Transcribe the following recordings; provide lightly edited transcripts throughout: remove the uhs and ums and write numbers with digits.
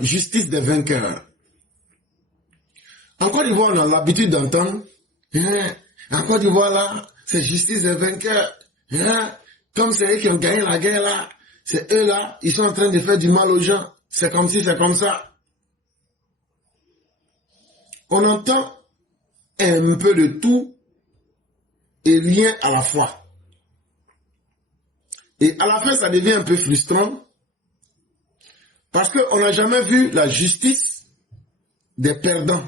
Justice des vainqueurs. En Côte d'Ivoire, on a l'habitude d'entendre, en Côte d'Ivoire, là, c'est justice des vainqueurs. Comme c'est eux qui ont gagné la guerre, là, c'est eux, là, ils sont en train de faire du mal aux gens. C'est comme si, c'est comme ça. On entend un peu de tout et rien à la fois. Et à la fin, ça devient un peu frustrant parce qu'on n'a jamais vu la justice des perdants.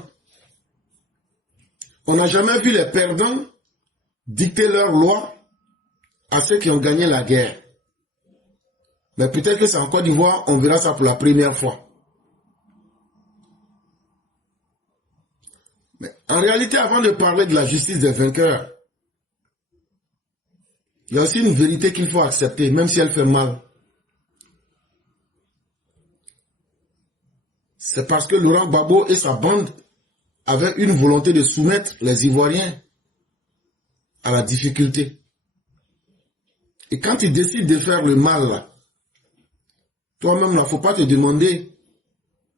On n'a jamais vu les perdants dicter leurs lois à ceux qui ont gagné la guerre. Mais peut-être que c'est en Côte d'Ivoire, on verra ça pour la première fois. Mais en réalité, avant de parler de la justice des vainqueurs, il y a aussi une vérité qu'il faut accepter, même si elle fait mal. C'est parce que Laurent Gbagbo et sa bande avaient une volonté de soumettre les Ivoiriens à la difficulté. Et quand ils décident de faire le mal, toi-même, il ne faut pas te demander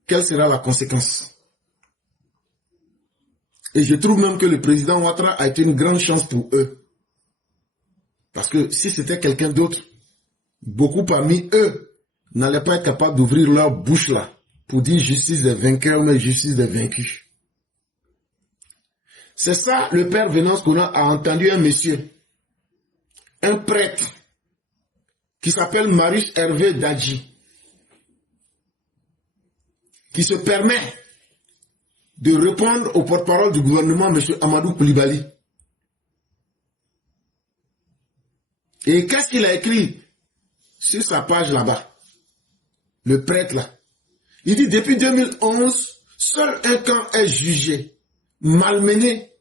quelle sera la conséquence. Et je trouve même que le président Ouattara a été une grande chance pour eux. Parce que si c'était quelqu'un d'autre, beaucoup parmi eux n'allaient pas être capables d'ouvrir leur bouche là pour dire justice des vainqueurs, mais justice des vaincus. C'est ça, le père Venance Kona a entendu un monsieur, un prêtre, qui s'appelle Marius Hervé Dadji, qui se permet de répondre au porte-parole du gouvernement, M. Amadou Koulibaly. Et qu'est-ce qu'il a écrit sur sa page là-bas? Le prêtre là. Il dit, depuis 2011, seul un camp est jugé, malmené,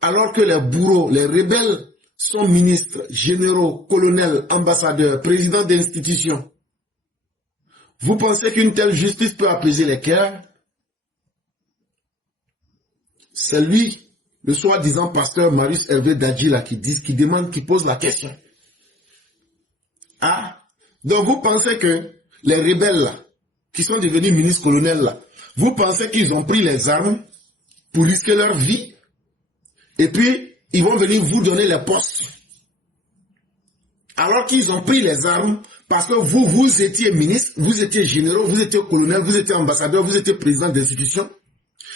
alors que les bourreaux, les rebelles, sont ministres, généraux, colonels, ambassadeurs, présidents d'institutions. Vous pensez qu'une telle justice peut apaiser les cœurs? C'est lui, le soi-disant pasteur Marius Hervé Dadji là, qui demande, qui pose la question. Ah, donc vous pensez que les rebelles là, qui sont devenus ministres colonels là, vous pensez qu'ils ont pris les armes pour risquer leur vie et puis ils vont venir vous donner les postes alors qu'ils ont pris les armes parce que vous étiez ministre, vous étiez généraux, vous étiez colonel, vous étiez ambassadeur, vous étiez président d'institution,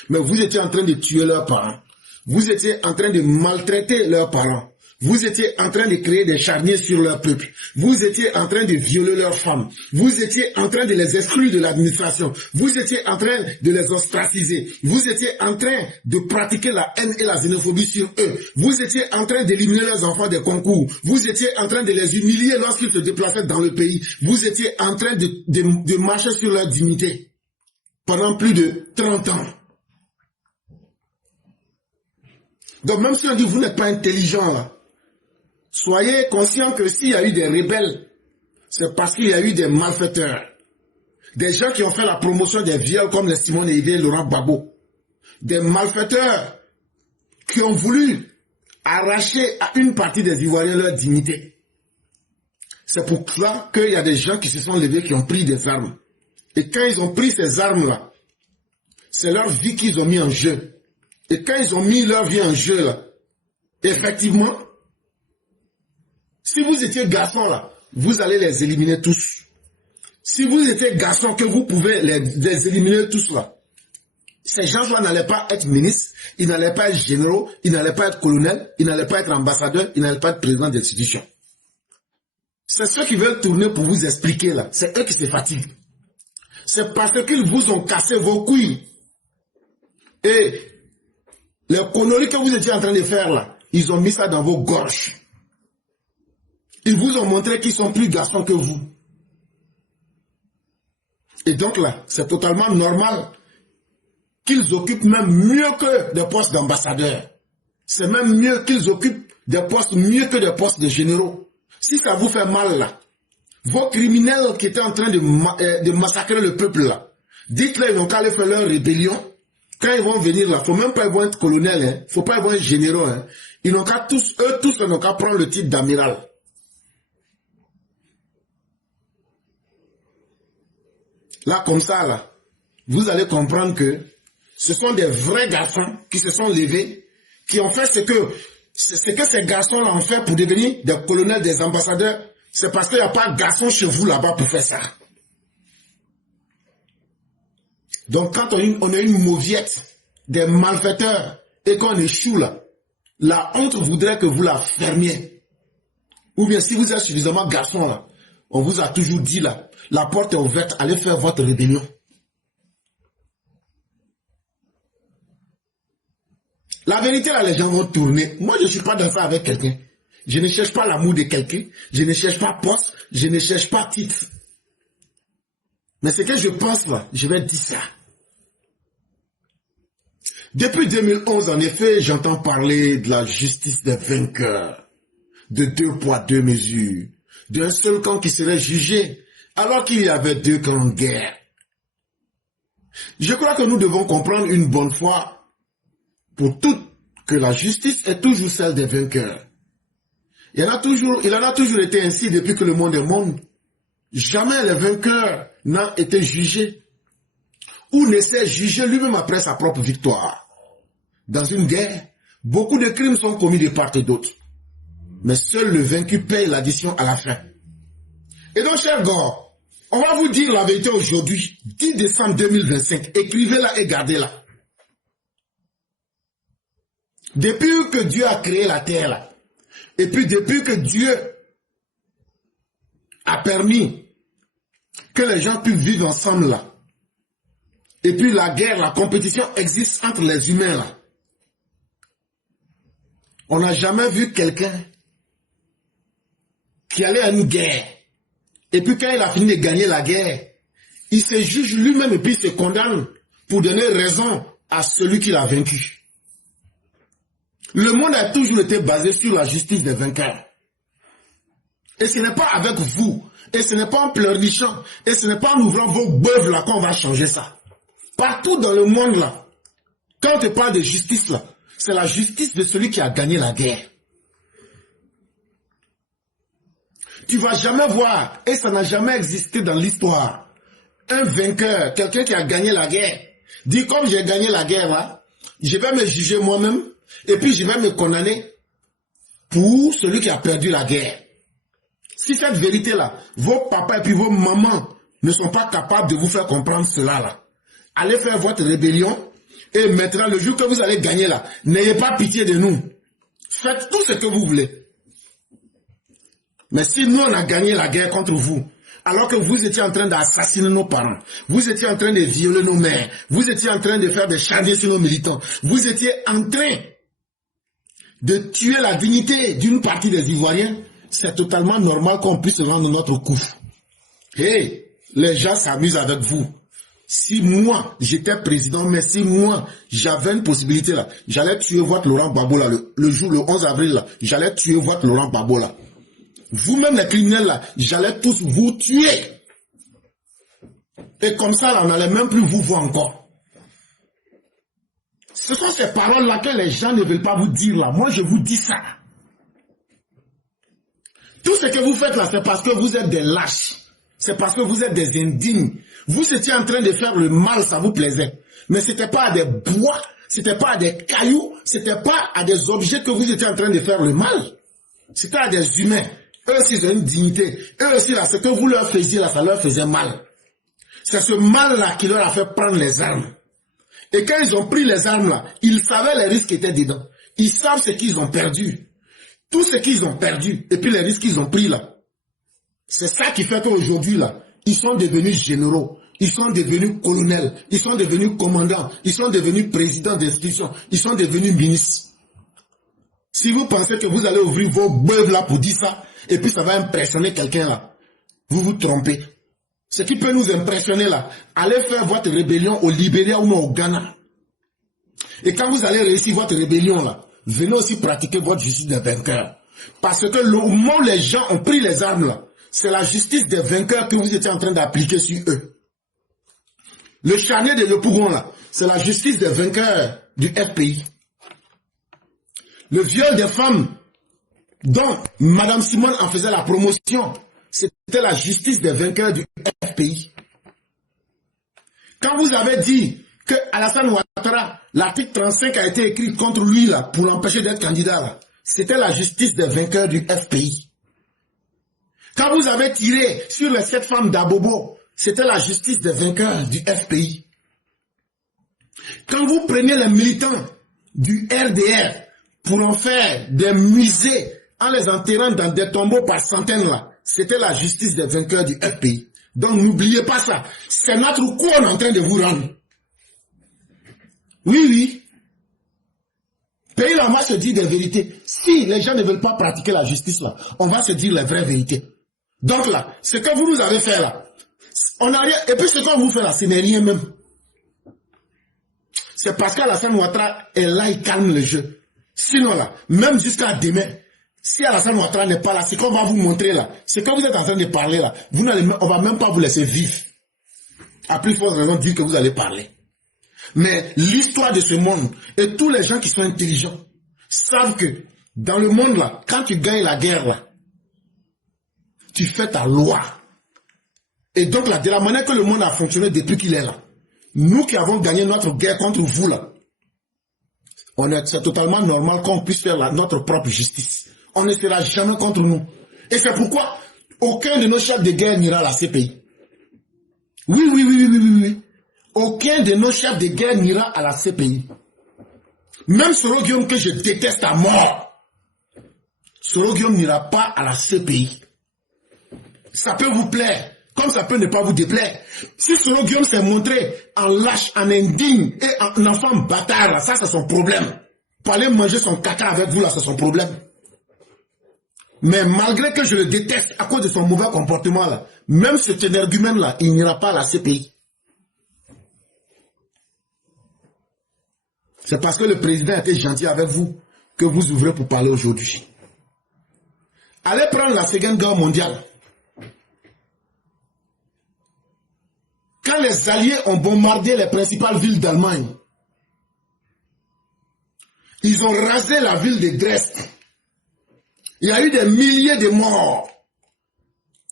mais vous étiez en train de tuer leurs parents, vous étiez en train de maltraiter leurs parents. Vous étiez en train de créer des charniers sur leur peuple. Vous étiez en train de violer leurs femmes. Vous étiez en train de les exclure de l'administration. Vous étiez en train de les ostraciser. Vous étiez en train de pratiquer la haine et la xénophobie sur eux. Vous étiez en train d'éliminer leurs enfants des concours. Vous étiez en train de les humilier lorsqu'ils se déplaçaient dans le pays. Vous étiez en train de marcher sur leur dignité pendant plus de 30 ans. Donc même si on dit vous n'êtes pas intelligent là, soyez conscients que s'il y a eu des rebelles, c'est parce qu'il y a eu des malfaiteurs. Des gens qui ont fait la promotion des viols comme les Simone Veil et Laurent Gbagbo. Des malfaiteurs qui ont voulu arracher à une partie des Ivoiriens leur dignité. C'est pour cela qu'il y a des gens qui se sont levés, qui ont pris des armes. Et quand ils ont pris ces armes-là, c'est leur vie qu'ils ont mis en jeu. Et quand ils ont mis leur vie en jeu, là, effectivement, si vous étiez garçon là, vous allez les éliminer tous. Si vous étiez garçon que vous pouvez les éliminer tous là, ces gens-là n'allaient pas être ministres, ils n'allaient pas être généraux, ils n'allaient pas être colonels, ils n'allaient pas être ambassadeurs, ils n'allaient pas être présidents d'institutions. C'est ceux qui veulent tourner pour vous expliquer là, c'est eux qui se fatiguent. C'est parce qu'ils vous ont cassé vos couilles. Et les conneries que vous étiez en train de faire là, ils ont mis ça dans vos gorges. Ils vous ont montré qu'ils sont plus garçons que vous. Et donc là, c'est totalement normal qu'ils occupent même mieux que des postes d'ambassadeurs. C'est même mieux qu'ils occupent des postes mieux que des postes de généraux. Si ça vous fait mal là, vos criminels qui étaient en train de massacrer le peuple là, dites-leur ils n'ont qu'à aller faire leur rébellion. Quand ils vont venir là, il ne faut même pas avoir être colonel, il ne faut pas avoir être généraux. Ils n'ont qu'à tous, eux tous, ils n'ont qu'à prendre le titre d'amiral. Là, comme ça, là, vous allez comprendre que ce sont des vrais garçons qui se sont levés, qui ont fait ce que ces garçons-là ont fait pour devenir des colonels, des ambassadeurs. C'est parce qu'il n'y a pas de garçons chez vous là-bas pour faire ça. Donc quand on a une mauviette, des malfaiteurs, et qu'on échoue là, la honte voudrait que vous la fermiez. Ou bien si vous êtes suffisamment garçon là, on vous a toujours dit là, la porte est ouverte, allez faire votre rébellion. La vérité là, les gens vont tourner. Moi je ne suis pas dans ça avec quelqu'un. Je ne cherche pas l'amour de quelqu'un, je ne cherche pas poste, je ne cherche pas titre. Mais ce que je pense là, je vais dire ça. Depuis 2011, en effet, j'entends parler de la justice des vainqueurs, de 2 poids, 2 mesures, d'un seul camp qui serait jugé, alors qu'il y avait 2 camps en guerre. Je crois que nous devons comprendre une bonne fois pour toutes que la justice est toujours celle des vainqueurs. Il en a toujours été ainsi depuis que le monde est monde. Jamais le vainqueur n'a été jugé ou ne s'est jugé lui-même après sa propre victoire. Dans une guerre, beaucoup de crimes sont commis de part et d'autre. Mais seul le vaincu paye l'addition à la fin. Et donc, cher Gore, on va vous dire la vérité aujourd'hui, 10 décembre 2025. Écrivez-la et gardez-la. Depuis que Dieu a créé la terre, là, et puis depuis que Dieu a permis que les gens puissent vivre ensemble, là, et puis la guerre, la compétition existe entre les humains, là. On n'a jamais vu quelqu'un qui allait à une guerre. Et puis quand il a fini de gagner la guerre, il se juge lui-même et puis il se condamne pour donner raison à celui qui l'a vaincu. Le monde a toujours été basé sur la justice des vainqueurs. Et ce n'est pas avec vous, et ce n'est pas en pleurnichant, et ce n'est pas en ouvrant vos bœufs là qu'on va changer ça. Partout dans le monde là, quand on te parle de justice là, c'est la justice de celui qui a gagné la guerre. Tu ne vas jamais voir, et ça n'a jamais existé dans l'histoire, un vainqueur, quelqu'un qui a gagné la guerre, dit comme j'ai gagné la guerre là, je vais me juger moi-même, et puis je vais me condamner pour celui qui a perdu la guerre. Si cette vérité-là, vos papas et puis vos mamans ne sont pas capables de vous faire comprendre cela là, allez faire votre rébellion, et maintenant, le jour que vous allez gagner là, n'ayez pas pitié de nous. Faites tout ce que vous voulez. Mais si nous, on a gagné la guerre contre vous, alors que vous étiez en train d'assassiner nos parents, vous étiez en train de violer nos mères, vous étiez en train de faire des chantiers sur nos militants, vous étiez en train de tuer la dignité d'une partie des Ivoiriens, c'est totalement normal qu'on puisse rendre notre coup. Et les gens s'amusent avec vous. Si moi, j'étais président, mais si moi, j'avais une possibilité là, j'allais tuer votre Laurent Gbagbo là, le jour, le 11 avril là, j'allais tuer votre Laurent Gbagbo là. Vous-même les criminels là, j'allais tous vous tuer. Et comme ça là, on n'allait même plus vous voir encore. Ce sont ces paroles là que les gens ne veulent pas vous dire là. Moi, je vous dis ça. Tout ce que vous faites là, c'est parce que vous êtes des lâches. C'est parce que vous êtes des indignes. Vous étiez en train de faire le mal, ça vous plaisait. Mais ce n'était pas à des bois, ce n'était pas à des cailloux, ce n'était pas à des objets que vous étiez en train de faire le mal. C'était à des humains. Eux aussi, ils ont une dignité. Eux aussi, là, ce que vous leur faisiez, là, ça leur faisait mal. C'est ce mal-là qui leur a fait prendre les armes. Et quand ils ont pris les armes, là, ils savaient les risques qui étaient dedans. Ils savent ce qu'ils ont perdu. Tout ce qu'ils ont perdu, et puis les risques qu'ils ont pris, là. C'est ça qui fait qu'aujourd'hui, là, ils sont devenus généraux, ils sont devenus colonels, ils sont devenus commandants, ils sont devenus présidents d'institutions, ils sont devenus ministres. Si vous pensez que vous allez ouvrir vos bœufs là pour dire ça, et puis ça va impressionner quelqu'un là, vous vous trompez. Ce qui peut nous impressionner là, allez faire votre rébellion au Libéria ou au Ghana. Et quand vous allez réussir votre rébellion là, venez aussi pratiquer votre justice des vainqueurs. Parce que le moment où les gens ont pris les armes là, c'est la justice des vainqueurs que vous étiez en train d'appliquer sur eux. Le charnier de Yopougon là, c'est la justice des vainqueurs du FPI. Le viol des femmes dont Mme Simone en faisait la promotion, c'était la justice des vainqueurs du FPI. Quand vous avez dit que Alassane Ouattara, l'article 35 a été écrit contre lui là, pour l'empêcher d'être candidat là, c'était la justice des vainqueurs du FPI. Quand vous avez tiré sur les 7 femmes d'Abobo, c'était la justice des vainqueurs du FPI. Quand vous prenez les militants du RDR pour en faire des musées en les enterrant dans des tombeaux par centaines là, c'était la justice des vainqueurs du FPI. Donc n'oubliez pas ça. C'est notre coup qu'on est en train de vous rendre. Oui, oui. Pays là, on va se dire des vérités. Si les gens ne veulent pas pratiquer la justice là, on va se dire les vraies vérités. Donc là, ce que vous nous avez fait là, on n'a rien. Et puis ce qu'on vous fait là, ce n'est rien même. C'est parce qu'Alassane Ouattara est là, il calme le jeu. Sinon là, même jusqu'à demain, si Alassane Ouattara n'est pas là, ce qu'on va vous montrer là, ce que vous êtes en train de parler là, on va même pas vous laisser vivre. À plus forte raison de dire que vous allez parler. Mais l'histoire de ce monde et tous les gens qui sont intelligents savent que dans le monde là, quand tu gagnes la guerre là, tu fais ta loi. Et donc là, de la manière que le monde a fonctionné depuis qu'il est là, nous qui avons gagné notre guerre contre vous là, c'est totalement normal qu'on puisse faire notre propre justice. On ne sera jamais contre nous. Et c'est pourquoi aucun de nos chefs de guerre n'ira à la CPI. Oui, oui, oui, oui, oui, oui. Aucun de nos chefs de guerre n'ira à la CPI. Même Soro Guillaume que je déteste à mort, Soro Guillaume n'ira pas à la CPI. Ça peut vous plaire, comme ça peut ne pas vous déplaire. Si Soro Guillaume s'est montré en lâche, en indigne et en enfant bâtard, ça c'est son problème. Pour aller manger son caca avec vous là, c'est son problème. Mais malgré que je le déteste à cause de son mauvais comportement là, même cet énergumène là, il n'ira pas à la CPI. C'est parce que le président a été gentil avec vous que vous ouvrez pour parler aujourd'hui. Allez prendre la Seconde Guerre mondiale. Quand les Alliés ont bombardé les principales villes d'Allemagne, ils ont rasé la ville de Dresde. Il y a eu des milliers de morts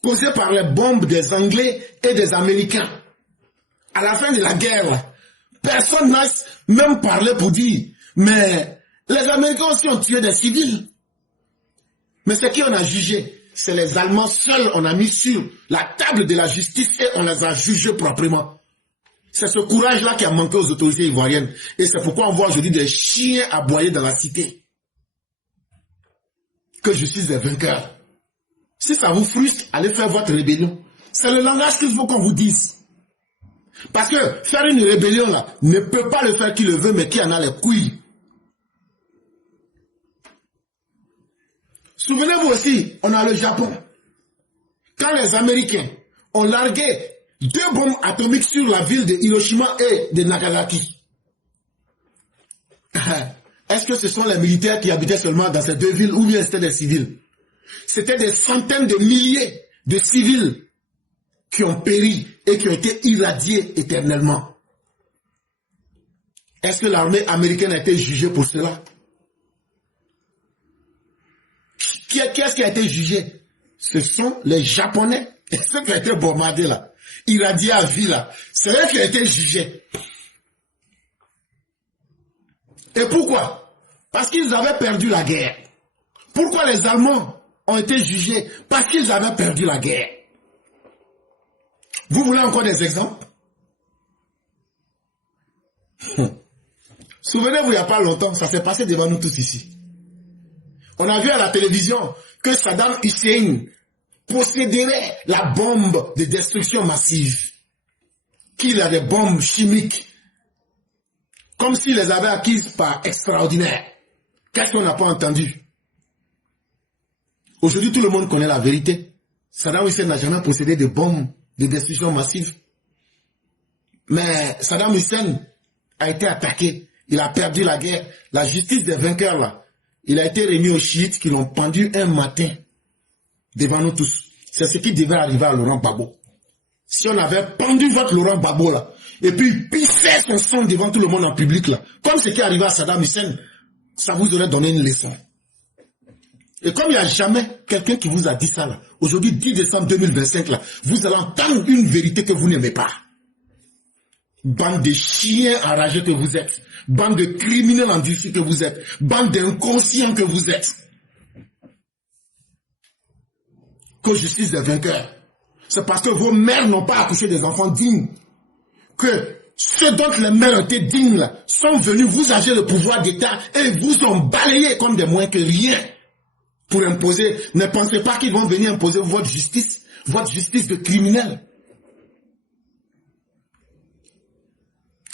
causés par les bombes des Anglais et des Américains. À la fin de la guerre, personne n'a même parlé pour dire, mais les Américains aussi ont tué des civils. Mais ce qu'on a jugé, c'est les Allemands seuls, on a mis sur la table de la justice et on les a jugés proprement. C'est ce courage-là qui a manqué aux autorités ivoiriennes. Et c'est pourquoi on voit aujourd'hui des chiens aboyer dans la cité. Que je suis un vainqueur. Si ça vous frustre, allez faire votre rébellion. C'est le langage qu'il faut qu'on vous dise. Parce que faire une rébellion là, ne peut pas le faire qui le veut, mais qui en a les couilles. Souvenez-vous aussi, on a le Japon. Quand les Américains ont largué 2 bombes atomiques sur la ville de Hiroshima et de Nagasaki, est-ce que ce sont les militaires qui habitaient seulement dans ces 2 villes ou bien c'était des civils? C'était des centaines de milliers de civils qui ont péri et qui ont été irradiés éternellement. Est-ce que l'armée américaine a été jugée pour cela? Qui est-ce qui a été jugé? Ce sont les Japonais. Et ceux qui ont été bombardés là, irradiés à vie là, c'est eux qui ont été jugés. Et pourquoi? Parce qu'ils avaient perdu la guerre. Pourquoi les Allemands ont été jugés? Parce qu'ils avaient perdu la guerre. Vous voulez encore des exemples? Souvenez-vous, il n'y a pas longtemps, ça s'est passé devant nous tous ici. On a vu à la télévision que Saddam Hussein posséderait la bombe de destruction massive. Qu'il a des bombes chimiques. Comme s'il les avait acquises par extraordinaire. Qu'est-ce qu'on n'a pas entendu? Aujourd'hui, tout le monde connaît la vérité. Saddam Hussein n'a jamais possédé de bombes de destruction massive. Mais Saddam Hussein a été attaqué. Il a perdu la guerre. La justice des vainqueurs, là, il a été remis aux chiites qui l'ont pendu un matin devant nous tous. C'est ce qui devait arriver à Laurent Gbagbo. Si on avait pendu votre Laurent Gbagbo, là, et puis pissait son sang devant tout le monde en public, là, comme ce qui est arrivé à Saddam Hussein, ça vous aurait donné une leçon. Et comme il n'y a jamais quelqu'un qui vous a dit ça, là, aujourd'hui, 10 décembre 2025, là, vous allez entendre une vérité que vous n'aimez pas. Bande de chiens enragés que vous êtes. Bande de criminels endurcis que vous êtes. Bande d'inconscients que vous êtes. Que justice des vainqueurs. C'est parce que vos mères n'ont pas accouché des enfants dignes. Que ceux dont les mères étaient dignes là, sont venus vous âger le pouvoir d'État et vous ont balayé comme des moins que rien. Pour imposer, ne pensez pas qu'ils vont venir imposer votre justice de criminel.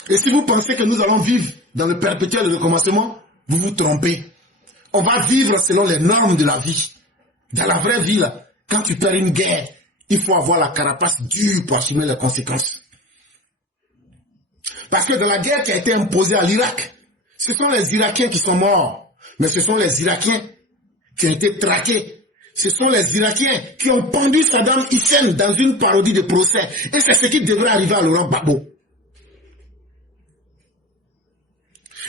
Et si vous pensez que nous allons vivre dans le perpétuel de recommencement, vous vous trompez. On va vivre selon les normes de la vie. Dans la vraie vie, là, quand tu perds une guerre, il faut avoir la carapace dure pour assumer les conséquences. Parce que dans la guerre qui a été imposée à l'Irak, ce sont les Irakiens qui sont morts. Mais ce sont les Irakiens qui ont été traqués. Ce sont les Irakiens qui ont pendu Saddam Hussein dans une parodie de procès. Et c'est ce qui devrait arriver à Laurent Gbagbo.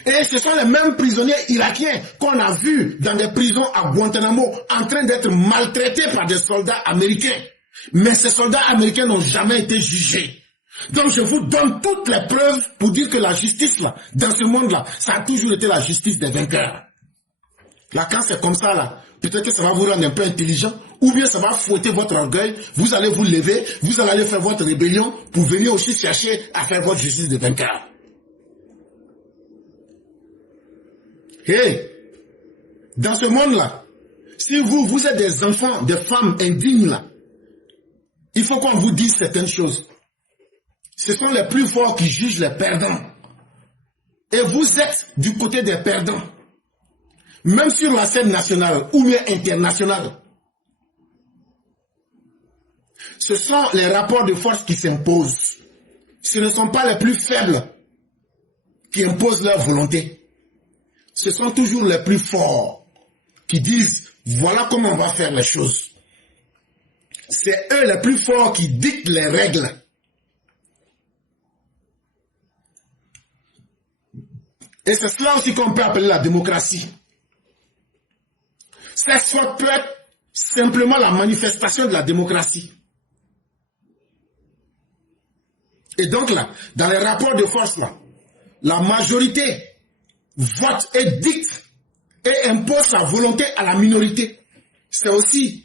Et ce sont les mêmes prisonniers irakiens qu'on a vus dans des prisons à Guantanamo en train d'être maltraités par des soldats américains. Mais ces soldats américains n'ont jamais été jugés. Donc je vous donne toutes les preuves pour dire que la justice là, dans ce monde-là, ça a toujours été la justice des vainqueurs. Là, quand c'est comme ça là, peut-être que ça va vous rendre un peu intelligent, ou bien ça va fouetter votre orgueil, vous allez vous lever, vous allez aller faire votre rébellion pour venir aussi chercher à faire votre justice des vainqueurs. Hey, dans ce monde-là, si vous êtes des enfants, des femmes indignes là, il faut qu'on vous dise certaines choses. Ce sont les plus forts qui jugent les perdants. Et vous êtes du côté des perdants. Même sur la scène nationale ou bien internationale. Ce sont les rapports de force qui s'imposent. Ce ne sont pas les plus faibles qui imposent leur volonté. Ce sont toujours les plus forts qui disent voilà comment on va faire les choses. C'est eux les plus forts qui dictent les règles. Et c'est cela aussi qu'on peut appeler la démocratie. C'est soit peut être simplement la manifestation de la démocratie. Et donc là, dans les rapports de force là, la majorité vote et dicte et impose sa volonté à la minorité. C'est aussi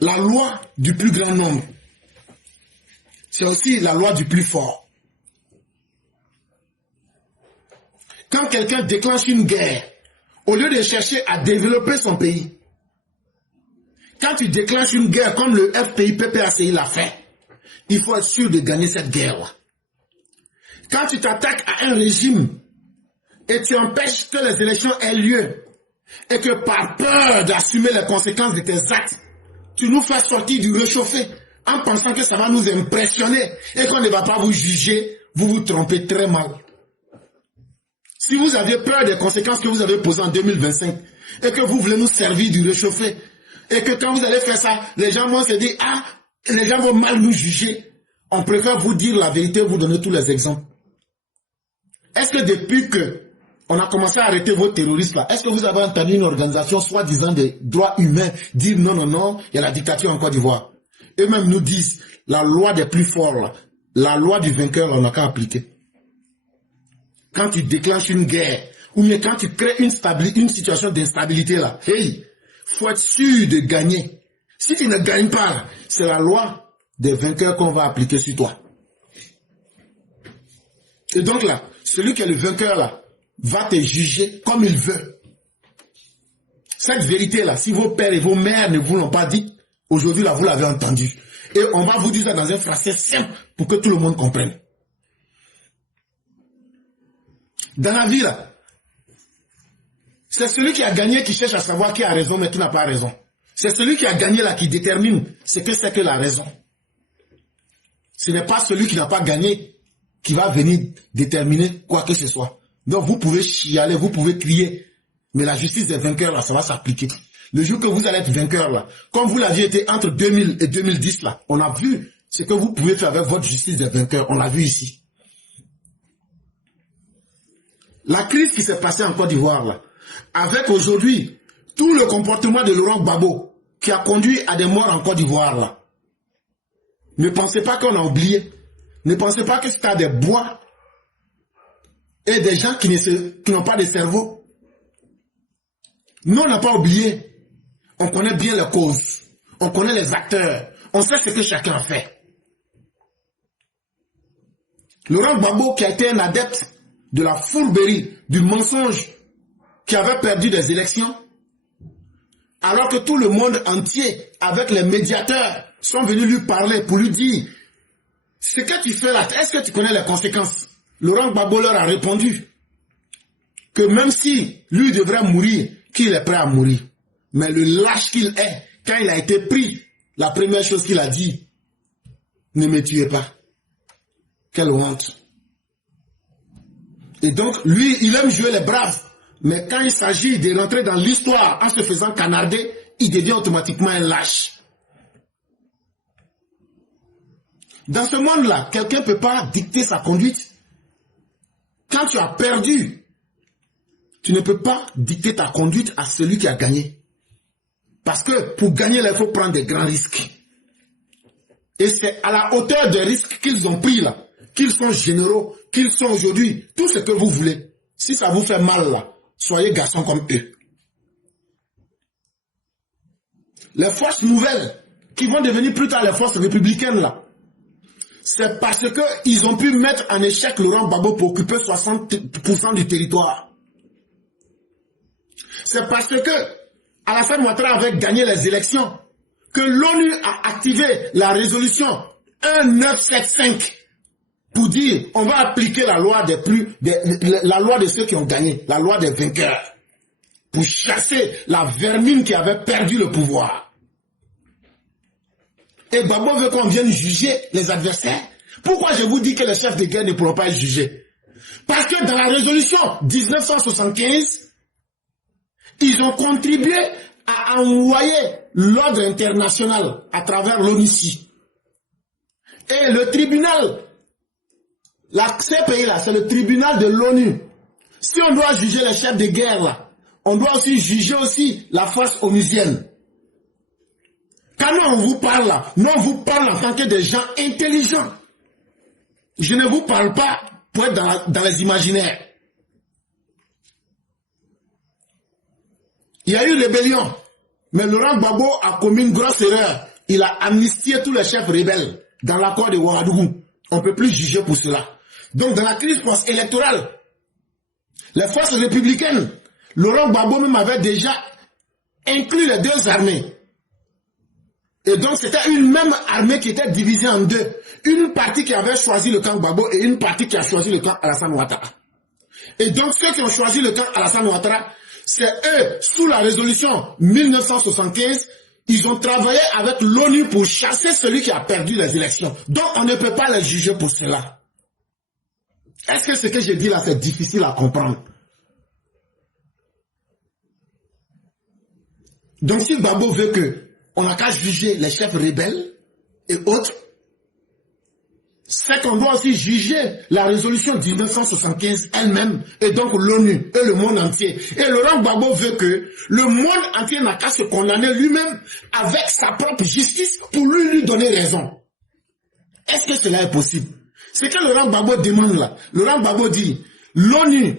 la loi du plus grand nombre. C'est aussi la loi du plus fort. Quand quelqu'un déclenche une guerre, au lieu de chercher à développer son pays, quand tu déclenches une guerre comme le FPI PPACI l'a fait, il faut être sûr de gagner cette guerre-là. Quand tu t'attaques à un régime et tu empêches que les élections aient lieu et que par peur d'assumer les conséquences de tes actes, tu nous fais sortir du réchauffé en pensant que ça va nous impressionner et qu'on ne va pas vous juger, vous vous trompez très mal. Si vous aviez peur des conséquences que vous avez posées en 2025 et que vous voulez nous servir du réchauffé et que quand vous allez faire ça, les gens vont se dire « Ah, les gens vont mal nous juger », on préfère vous dire la vérité et vous donner tous les exemples. Est-ce que depuis que on a commencé à arrêter vos terroristes là, est-ce que vous avez entendu une organisation soi-disant des droits humains dire non, non, non, il y a la dictature en Côte d'Ivoire? Eux-mêmes nous disent la loi des plus forts là, la loi du vainqueur là, on n'a qu'à appliquer. Quand tu déclenches une guerre, ou bien quand tu crées une situation d'instabilité là, hey, faut être sûr de gagner. Si tu ne gagnes pas, c'est la loi des vainqueurs qu'on va appliquer sur toi. Et donc là, celui qui est le vainqueur là, va te juger comme il veut. Cette vérité là, si vos pères et vos mères ne vous l'ont pas dit, aujourd'hui là, vous l'avez entendu. Et on va vous dire ça dans un français simple pour que tout le monde comprenne. Dans la vie là, c'est celui qui a gagné qui cherche à savoir qui a raison mais qui n'a pas raison. C'est celui qui a gagné là qui détermine ce que c'est que la raison. Ce n'est pas celui qui n'a pas gagné qui va venir déterminer quoi que ce soit. Donc vous pouvez chialer, vous pouvez crier, mais la justice des vainqueurs là, ça va s'appliquer. Le jour que vous allez être vainqueur là, comme vous l'aviez été entre 2000 et 2010 là, on a vu ce que vous pouvez faire avec votre justice des vainqueurs, on l'a vu ici. La crise qui s'est passée en Côte d'Ivoire là, avec aujourd'hui tout le comportement de Laurent Gbagbo qui a conduit à des morts en Côte d'Ivoire là. Ne pensez pas qu'on a oublié. Ne pensez pas que c'est à des bois et des gens qui n'ont pas de cerveau. Nous, on n'a pas oublié. On connaît bien les causes. On connaît les acteurs. On sait ce que chacun a fait. Laurent Gbagbo, qui a été un adepte de la fourberie, du mensonge, qui avait perdu des élections, alors que tout le monde entier, avec les médiateurs, sont venus lui parler pour lui dire « Ce que tu fais là, est-ce que tu connais les conséquences ?» Laurent Gbagbo leur a répondu que même si lui devrait mourir, qu'il est prêt à mourir. Mais le lâche qu'il est, quand il a été pris, la première chose qu'il a dit, « Ne me tuez pas. » Quelle honte. Et donc, lui, il aime jouer les braves. Mais quand il s'agit de rentrer dans l'histoire en se faisant canarder, il devient automatiquement un lâche. Dans ce monde-là, quelqu'un ne peut pas dicter sa conduite. Quand tu as perdu, tu ne peux pas dicter ta conduite à celui qui a gagné. Parce que pour gagner, il faut prendre des grands risques. Et c'est à la hauteur des risques qu'ils ont pris là, qu'ils sont généraux, qu'ils sont aujourd'hui, tout ce que vous voulez. Si ça vous fait mal là, soyez garçons comme eux. Les forces nouvelles, qui vont devenir plus tard les forces républicaines là, c'est parce qu'ils ont pu mettre en échec Laurent Gbagbo pour occuper 60% du territoire. C'est parce que Alassane Ouattara avait gagné les élections que l'ONU a activé la résolution 1975 pour dire on va appliquer la loi la loi de ceux qui ont gagné, la loi des vainqueurs, pour chasser la vermine qui avait perdu le pouvoir. Et Gbagbo veut qu'on vienne juger les adversaires. Pourquoi je vous dis que les chefs de guerre ne pourront pas être jugés? Parce que dans la résolution 1975, ils ont contribué à envoyer l'ordre international à travers l'ONUCI. Et le tribunal, la CPI là, c'est le tribunal de l'ONU. Si on doit juger les chefs de guerre là, on doit aussi juger aussi la force onusienne. Quand on vous parle là, nous on vous parle en tant que des gens intelligents. Je ne vous parle pas pour être dans les imaginaires. Il y a eu rébellion, mais Laurent Gbagbo a commis une grosse erreur. Il a amnistié tous les chefs rebelles dans l'accord de Ouagadougou. On ne peut plus juger pour cela. Donc dans la crise post-électorale, les forces républicaines, Laurent Gbagbo même avait déjà inclus les deux armées. Et donc c'était une même armée qui était divisée en deux. Une partie qui avait choisi le camp Gbagbo et une partie qui a choisi le camp Alassane Ouattara. Et donc ceux qui ont choisi le camp Alassane Ouattara, c'est eux, sous la résolution 1975, ils ont travaillé avec l'ONU pour chasser celui qui a perdu les élections. Donc on ne peut pas les juger pour cela. Est-ce que ce que je dis là, c'est difficile à comprendre? Donc si Gbagbo veut que on n'a qu'à juger les chefs rebelles et autres, c'est qu'on doit aussi juger la résolution 1975 elle-même, et donc l'ONU et le monde entier. Et Laurent Gbagbo veut que le monde entier n'a qu'à se condamner lui-même avec sa propre justice pour lui donner raison. Est-ce que cela est possible? C'est que Laurent Gbagbo demande là. Laurent Gbagbo dit, l'ONU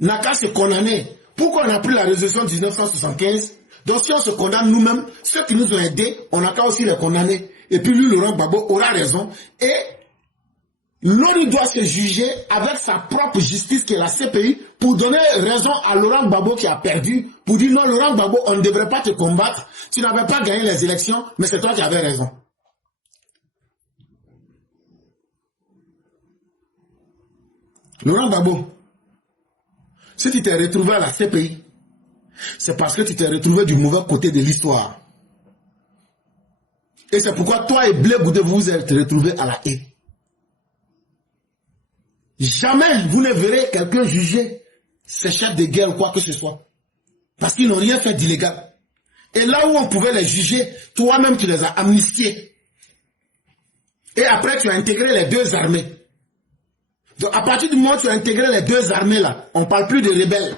n'a qu'à se condamner. Pourquoi on a pris la résolution 1975? Donc si on se condamne nous-mêmes, ceux qui nous ont aidés, on n'a qu'à aussi les condamner. Et puis lui, Laurent Gbagbo, aura raison. Et l'ONU doit se juger avec sa propre justice qui est la CPI pour donner raison à Laurent Gbagbo qui a perdu, pour dire non, Laurent Gbagbo, on ne devrait pas te combattre, tu n'avais pas gagné les élections, mais c'est toi qui avais raison. Laurent Gbagbo, si tu t'es retrouvé à la CPI, c'est parce que tu t'es retrouvé du mauvais côté de l'histoire. Et c'est pourquoi toi et Blé Goudé vous êtes retrouvés à la haie. Jamais vous ne verrez quelqu'un juger ses chefs de guerre ou quoi que ce soit. Parce qu'ils n'ont rien fait d'illégal. Et là où on pouvait les juger, toi-même tu les as amnistiés. Et après tu as intégré les deux armées. Donc à partir du moment où tu as intégré les deux armées là, on ne parle plus de rebelles.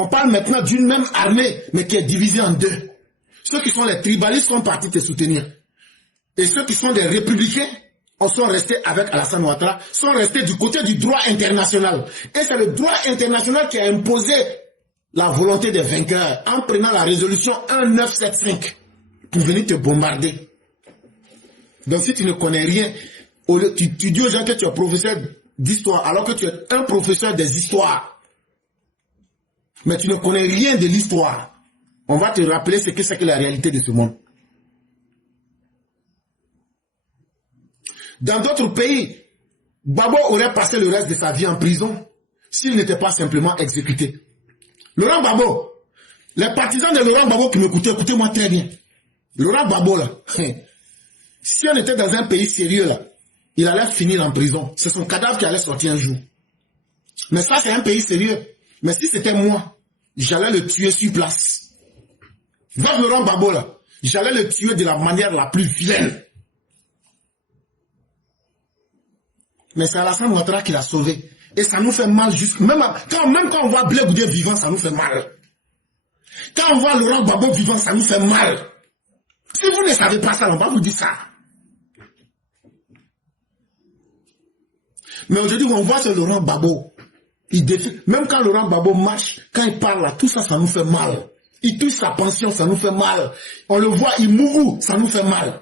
On parle maintenant d'une même armée, mais qui est divisée en deux. Ceux qui sont les tribalistes sont partis te soutenir. Et ceux qui sont des républicains, sont restés avec Alassane Ouattara, sont restés du côté du droit international. Et c'est le droit international qui a imposé la volonté des vainqueurs en prenant la résolution 1975 pour venir te bombarder. Donc si tu ne connais rien, tu dis aux gens que tu es professeur d'histoire alors que tu es un professeur des histoires. Mais tu ne connais rien de l'histoire. On va te rappeler ce que c'est que la réalité de ce monde. Dans d'autres pays, Gbagbo aurait passé le reste de sa vie en prison s'il n'était pas simplement exécuté. Laurent Gbagbo, les partisans de Laurent Gbagbo qui m'écoutaient, écoutez-moi très bien. Laurent Gbagbo, là, si on était dans un pays sérieux, là, il allait finir en prison. C'est son cadavre qui allait sortir un jour. Mais ça, c'est un pays sérieux. Mais si c'était moi, j'allais le tuer sur place. Dans Laurent Gbagbo, là, j'allais le tuer de la manière la plus vilaine. Mais c'est Alassane Ouattara qui l'a sauvé. Et ça nous fait mal juste. Même quand on voit Blé Goudé vivant, ça nous fait mal. Quand on voit Laurent Gbagbo vivant, ça nous fait mal. Si vous ne savez pas ça, on va vous dire ça. Mais aujourd'hui, on voit ce Laurent Gbagbo. Il défie. Même quand Laurent Gbagbo marche, quand il parle là, tout ça, ça nous fait mal. Il touche sa pension, ça nous fait mal. On le voit, il mourou, ça nous fait mal.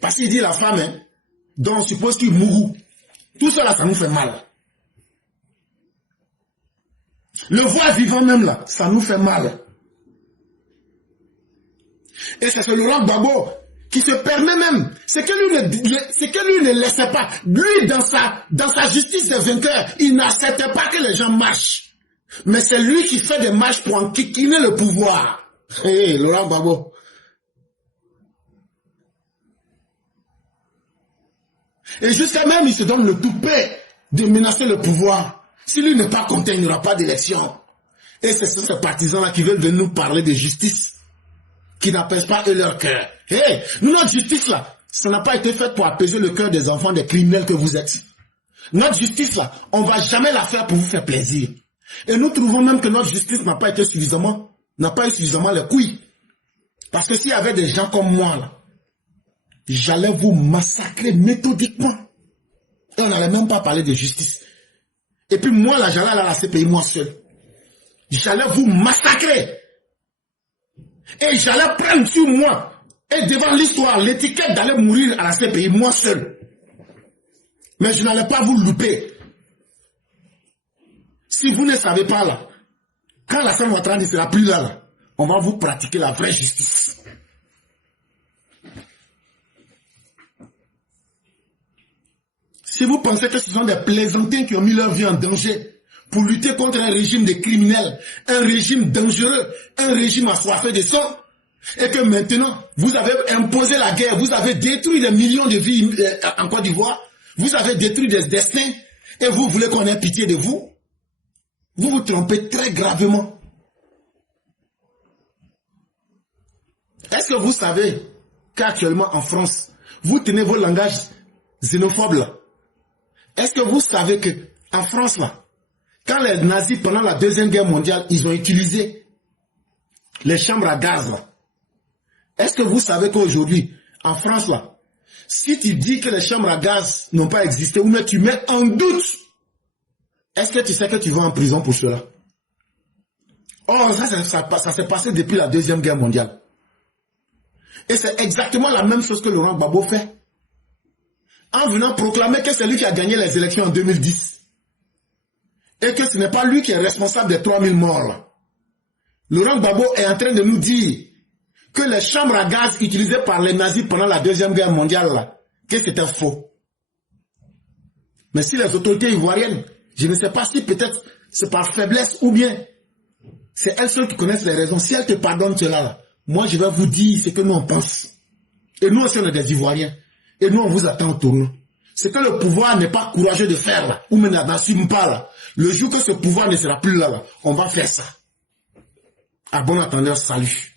Parce qu'il dit la femme, hein, dont on suppose qu'il mourou. Tout ça là, ça nous fait mal. Le voir vivant même là, ça nous fait mal. Et c'est ce Laurent Gbagbo qui se permet même, c'est que lui ne laissait pas. Lui, dans sa justice des vainqueurs, il n'acceptait pas que les gens marchent. Mais c'est lui qui fait des marches pour enquiquiner le pouvoir. Hey, Laurent Gbagbo. Et jusqu'à même, il se donne le toupet de menacer le pouvoir. Si lui n'est pas content, il n'y aura pas d'élection. Et c'est ces partisans-là qui veulent venir nous parler de justice, qui n'apaisent pas eux leur cœur. Hey, nous, notre justice là, ça n'a pas été fait pour apaiser le cœur des enfants des criminels que vous êtes. Notre justice là, on ne va jamais la faire pour vous faire plaisir. Et nous trouvons même que notre justice n'a pas eu suffisamment les couilles. Parce que s'il y avait des gens comme moi là, j'allais vous massacrer méthodiquement. Et on n'allait même pas parler de justice. Et puis moi là, j'allais aller à la CPI moi seul. J'allais vous massacrer. Et j'allais prendre sur moi. Et devant l'histoire, l'étiquette d'aller mourir à la CPI moi seul. Mais je n'allais pas vous louper. Si vous ne savez pas là, quand Alassane Ouattara ne sera plus là, on va vous pratiquer la vraie justice. Si vous pensez que ce sont des plaisantins qui ont mis leur vie en danger pour lutter contre un régime de criminels, un régime dangereux, un régime assoiffé de sang, et que maintenant, vous avez imposé la guerre, vous avez détruit des millions de vies en Côte d'Ivoire, vous avez détruit des destins, et vous voulez qu'on ait pitié de vous, vous vous trompez très gravement. Est-ce que vous savez qu'actuellement en France, vous tenez vos langages xénophobes là? Est-ce que vous savez que en France là, quand les nazis pendant la Deuxième Guerre mondiale, ils ont utilisé les chambres à gaz là? Est-ce que vous savez qu'aujourd'hui, en France là, si tu dis que les chambres à gaz n'ont pas existé, ou même tu mets en doute, est-ce que tu sais que tu vas en prison pour cela? Oh, ça s'est passé depuis la Deuxième Guerre mondiale. Et c'est exactement la même chose que Laurent Gbagbo fait. En venant proclamer que c'est lui qui a gagné les élections en 2010. Et que ce n'est pas lui qui est responsable des 3000 morts là. Laurent Gbagbo est en train de nous dire que les chambres à gaz utilisées par les nazis pendant la Deuxième Guerre mondiale là, que c'était faux. Mais si les autorités ivoiriennes, je ne sais pas si peut-être c'est par faiblesse ou bien c'est elles seules qui connaissent les raisons. Si elles te pardonnent cela là, moi je vais vous dire ce que nous on pense. Et nous aussi on est des Ivoiriens. Et nous on vous attend au tournant. Ce que le pouvoir n'est pas courageux de faire là, ou même n'assume pas là, le jour que ce pouvoir ne sera plus là, on va faire ça. À bon entendeur, salut.